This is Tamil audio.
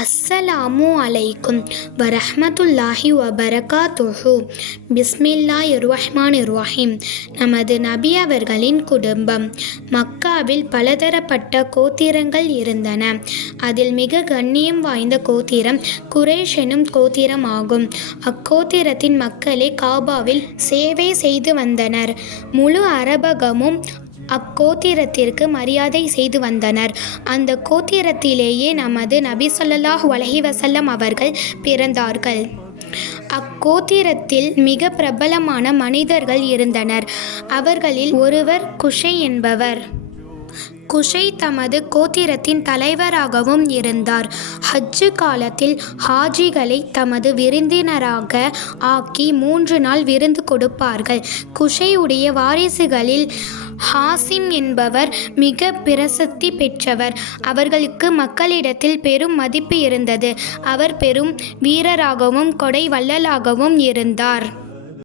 அஸ்ஸலாமு அலைக்கும் வரஹ்மத்துல்லாஹி வபரகாத்துஹு. பிஸ்மில்லாஹிர் ரஹ்மானிர் ரஹீம். நமது நபி அவர்களின் குடும்பம். மக்காவில் பலதரப்பட்ட கோத்திரங்கள் இருந்தன. அதில் மிக கண்ணியம் வாய்ந்த கோத்திரம் குறைஷ் எனும் கோத்திரம் ஆகும். அக்கோத்திரத்தின் மக்களே காபாவில் சேவை செய்து வந்தனர். முழு அரபகமும் அக்கோத்திரத்திற்கு மரியாதை செய்து வந்தனர். அந்த கோத்திரத்திலேயே நமது நபி ஸல்லல்லாஹு அலைஹி வஸல்லம் அவர்கள் பிறந்தார்கள். அக்கோத்திரத்தில் மிக பிரபலமான மனிதர்கள் இருந்தனர். அவர்களில் ஒருவர் குஷை என்பவர். குஷை தமது கோத்திரத்தின் தலைவராகவும் இருந்தார். ஹஜ்ஜு காலத்தில் ஹாஜிகளை தமது விருந்தினராக ஆக்கி 3 நாள் விருந்து கொடுப்பார்கள். குஷையுடைய வாரிசுகளில் ஹாசிம் என்பவர் மிக பிரசித்தி பெற்றவர். அவர்களுக்கு மக்களிடத்தில் பெரும் மதிப்பு இருந்தது. அவர் பெரும் வீரராகவும் கொடை வள்ளலாகவும் இருந்தார்.